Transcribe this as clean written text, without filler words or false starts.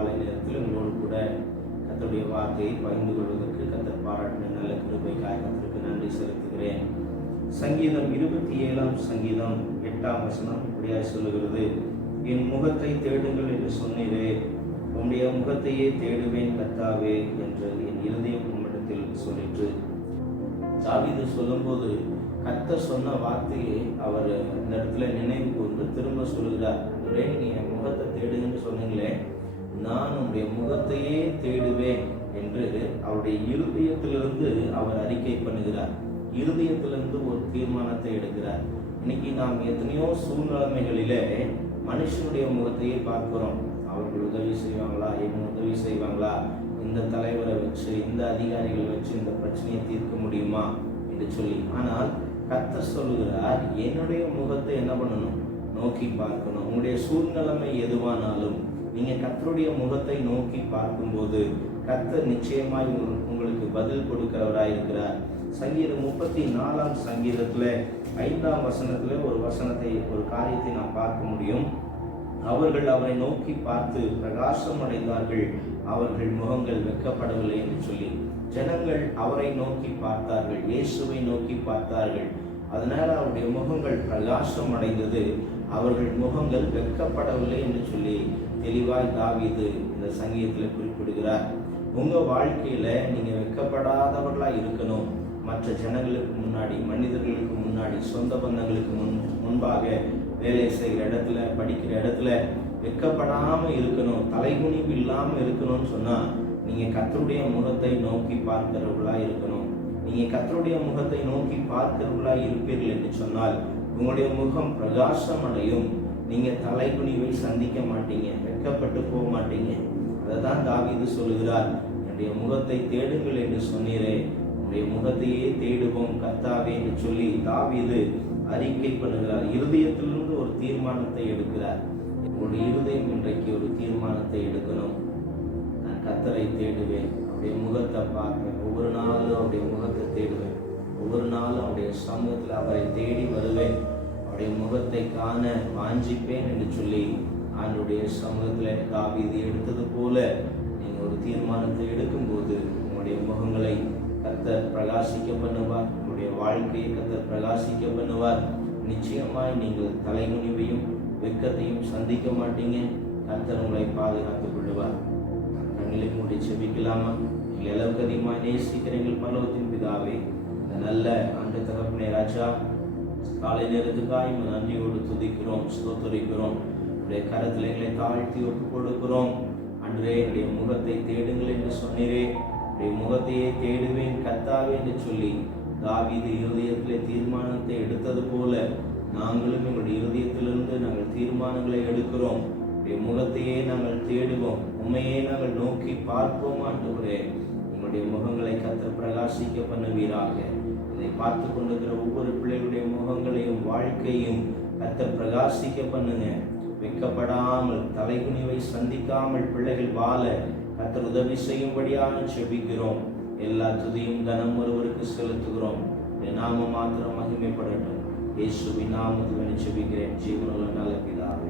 காலை நேரத்தில் உங்களோடு கூட கர்த்தருடைய வார்த்தையை பகிர்ந்து கொள்வதற்கு கர்த்தர் பாராட்டின நல்ல கிருபைக்காக கர்த்தருக்கு நன்றி செலுத்துகிறேன். சங்கீதம் 27 சங்கீதம் 8 இப்படியாக சொல்லுகிறது, என் முகத்தை தேடுங்கள் என்று சொன்னீரே, உம்முடைய முகத்தையே தேடுவேன் கர்த்தாவே என்று என் இருதயம் உம்மிடத்தில் சொல்லிற்று. தாவீது சொல்லும்போது கர்த்தர் சொன்ன வார்த்தையை அவர் இந்த இடத்துல நினைவு கூர்ந்து திரும்ப சொல்லுகிறார். நீங்க என் முகத்தை தேடுங்கன்னு சொன்னீங்களே, நான் உங்களுடைய முகத்தையே தேடுவேன் என்று அவருடைய இருதயத்திலிருந்து அவர் அறிக்கை பண்ணுகிறார். இருதயத்திலிருந்து ஒரு தீர்மானத்தை எடுக்கிறார். இன்னைக்கு நாம் எத்தனையோ சூழ்நிலைகளிலே மனுஷனுடைய முகத்தையே பார்க்கிறோம். அவர்கள் உதவி செய்வாங்களா, என்ன உதவி செய்வாங்களா, இந்த தலைவரை வச்சு இந்த அதிகாரிகள் வச்சு இந்த பிரச்சனையை தீர்க்க முடியுமா என்று சொல்லி. ஆனால் கர்த்தர் சொல்லுகிறார், என்னுடைய முகத்தை என்ன பண்ணணும், நோக்கி பார்க்கணும். உங்களுடைய சூழ்நிலைமை எதுவானாலும் நீங்க கர்த்தருடைய முகத்தை நோக்கி பார்க்கும்போது கர்த்தர் நிச்சயமாய் உங்களுக்கு பதில் கொடுக்கிறவராய் இருக்கிறார். சங்கீதம் 34 சங்கீதத்துல 5 ஒரு காரியத்தை நாம் பார்க்க முடியும். அவர்கள் அவரை நோக்கி பார்த்து பிரகாசம் அடைந்தார்கள், அவர்கள் முகங்கள் வெட்கப்படவில்லை என்று சொல்லி. ஜனங்கள் அவரை நோக்கி பார்த்தார்கள், இயேசுவை நோக்கி பார்த்தார்கள். அதனால அவருடைய முகங்கள் பிரகாசம் அடைந்தது, அவர்கள் முகங்கள் வெட்கப்படவில்லை என்று சொல்லி தெளிவாய் தாவீது இந்த சங்கீதத்தில் குறிப்பிடுகிறார். உங்க வாழ்க்கையில நீங்க வெட்கப்படாதவர்களா இருக்கணும். மற்ற ஜனங்களுக்கு முன்னாடி, மனிதர்களுக்கு முன்னாடி, சொந்த பந்தங்களுக்கு முன்பாக, வேலை செய்கிற இடத்துல, படிக்கிற இடத்துல வெட்கப்படாம இருக்கணும், தலைகுனிவு இல்லாம இருக்கணும்னு சொன்னா நீங்க கர்த்தருடைய முகத்தை நோக்கி பார்க்கிறவர்களா இருக்கணும். நீங்க கர்த்தருடைய முகத்தை நோக்கி பார்க்கிறவர்களா இருப்பீர்கள் என்று சொன்னால் உங்களுடைய முகம் பிரகாசம் அடையும். நீங்க தலைகுனிவை சந்திக்க மாட்டீங்க, வெட்கப்பட்டு போக மாட்டீங்க. அதைதான் தாவீது சொல்லுகிறார், என்னுடைய முகத்தை தேடுங்கள் என்று சொன்னீரே, உங்களுடைய முகத்தையே தேடுவோம் கர்த்தாவே என்று சொல்லி தாவீது அறிக்கை பண்ணுகிறார். இருதயத்திலிருந்து ஒரு தீர்மானத்தை எடுக்கிறார். உங்களுடைய இருதயம் இன்றைக்கு ஒரு தீர்மானத்தை எடுக்கணும். நான் கர்த்தரை தேடுவேன், அவருடைய முகத்தை பார்ப்பேன், ஒவ்வொரு நாளும் அவருடைய முகத்தை தேடுவேன், ஒவ்வொரு நாளும் அவருடைய சமூகத்தில் அவரை தேடி வருவேன், அவருடைய முகத்தை காண வாஞ்சிப்பேன் என்று சொல்லி ஆண்டவருடைய சமூகத்தில் தாவீது எடுத்தது போல நீங்க ஒரு தீர்மானத்தை எடுக்கும்போது உங்களுடைய முகங்களை கர்த்தர் பிரகாசிக்க பண்ணுவார். உங்களுடைய வாழ்க்கையை கர்த்தர் பிரகாசிக்க பண்ணுவார். நிச்சயமாய் நீங்கள் தலைகுனிவையும் வெட்கத்தையும் சந்திக்க மாட்டீங்க. கர்த்தர் உங்களை பாதுகாத்துக் கொள்ளுவார். கண்களை மூடி செபிக்கலாமா? நீங்கள் அளவுக்கு அதிகமாக நேசிக்கிற எங்கள் பரலோகத்தின் பிதாவே, இந்த நல்ல ஆண்டு தகப்பனே ராஜா, காலை நேரத்துக்காய் நன்றியோடு துதிக்கிறோம், ஸ்தோத்தரிக்கிறோம். உடைய கரத்தில் எங்களை தாழ்த்தி ஒப்பு கொடுக்கிறோம். அன்றே என்னுடைய முகத்தை தேடுங்கள் என்று சொன்னீரே, உடைய முகத்தையே தேடுவேன் கர்த்தாவே என்று சொல்லி தாவீது இருதயத்திலே தீர்மானத்தை எடுத்தது போல நாங்களும் எங்களுடைய இருதயத்திலிருந்து நாங்கள் தீர்மானங்களை எடுக்கிறோம். உடைய முகத்தையே நாங்கள் தேடுவோம், உண்மையே நாங்கள் நோக்கி பார்ப்போம். ஆண்டவரே, எங்களுடைய முகங்களை கர்த்தர் பிரகாசிக்க பண்ணுவீராக. இதை பார்த்து கொண்டிருக்கிற ஒவ்வொரு பிள்ளைகளுடைய முகங்களையும் வாழ்க்கையும் கர்த்தர் பிரகாசிக்க பண்ணுங்க. வெட்கப்படாமல் தலைகுனிவை சந்திக்காமல் பிள்ளைகள் வாழ கர்த்தர் உதவி செய்யும்படியாக செபிக்கிறோம். எல்லா துதியும் கனம் ஒருவருக்கு செலுத்துகிறோம். நாம மாத்திரம் மகிமைப்படட்டும். இயேசுவின் நாமத்தில் செபிக்கிறேன், ஜீவனுள்ள நல்ல பிதாவே.